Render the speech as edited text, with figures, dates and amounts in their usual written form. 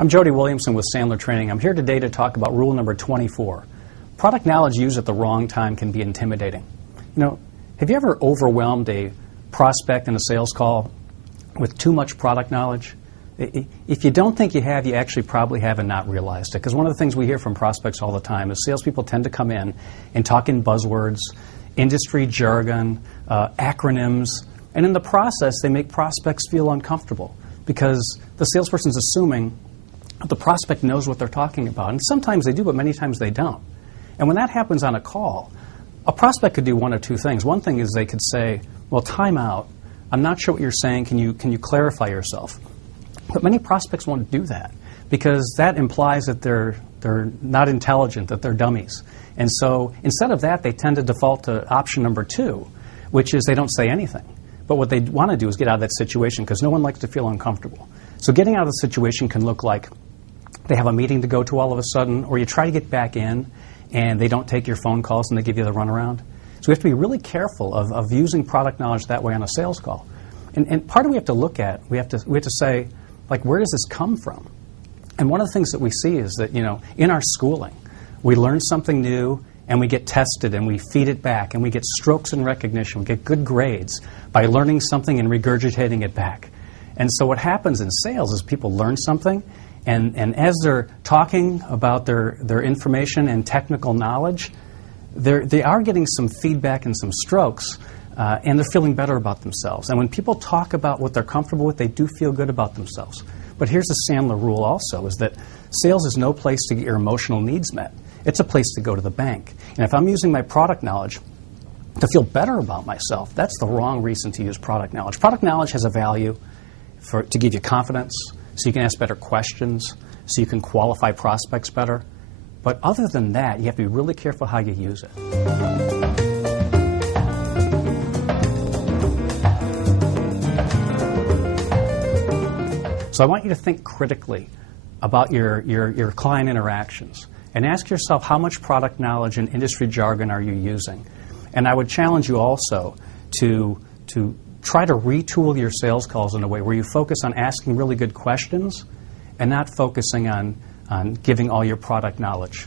I'm Jody Williamson with Sandler Training. I'm here today to talk about rule number 24. Product knowledge used at the wrong time can be intimidating. You know, have you ever overwhelmed a prospect in a sales call with too much product knowledge? If you don't think you have, you actually probably have and not realized it. Because one of the things we hear from prospects all the time is salespeople tend to come in and talk in buzzwords, industry jargon, acronyms, and in the process they make prospects feel uncomfortable because the salesperson's assuming the prospect knows what they're talking about. And sometimes they do, but many times they don't. And when that happens on a call, a prospect could do one of two things. One thing is they could say, well, time out. I'm not sure what you're saying. Can you clarify yourself? But many prospects won't do that because that implies that they're not intelligent, that they're dummies. And so instead of that, they tend to default to option number 2, which is they don't say anything. But what they want to do is get out of that situation because no one likes to feel uncomfortable. So getting out of the situation can look like they have a meeting to go to all of a sudden, or you try to get back in and they don't take your phone calls and they give you the runaround. So we have to be really careful of using product knowledge that way on a sales call. And part of what we have to look at, we have to say, like, where does this come from? And one of the things that we see is that, you know, in our schooling, we learn something new and we get tested and we feed it back and we get strokes in recognition, we get good grades by learning something and regurgitating it back. And so what happens in sales is people learn something and as they're talking about their information and technical knowledge, they are getting some feedback and some strokes, and they're feeling better about themselves. And when people talk about what they're comfortable with, they do feel good about themselves. But here's the Sandler rule also, is that sales is no place to get your emotional needs met. It's a place to go to the bank. And if I'm using my product knowledge to feel better about myself, that's the wrong reason to use product knowledge. Product knowledge has a value to give you confidence, so you can ask better questions, so you can qualify prospects better. But other than that, you have to be really careful how you use it. So I want you to think critically about your client interactions and ask yourself, how much product knowledge and industry jargon are you using? And I would challenge you also to try to retool your sales calls in a way where you focus on asking really good questions and not focusing on giving all your product knowledge.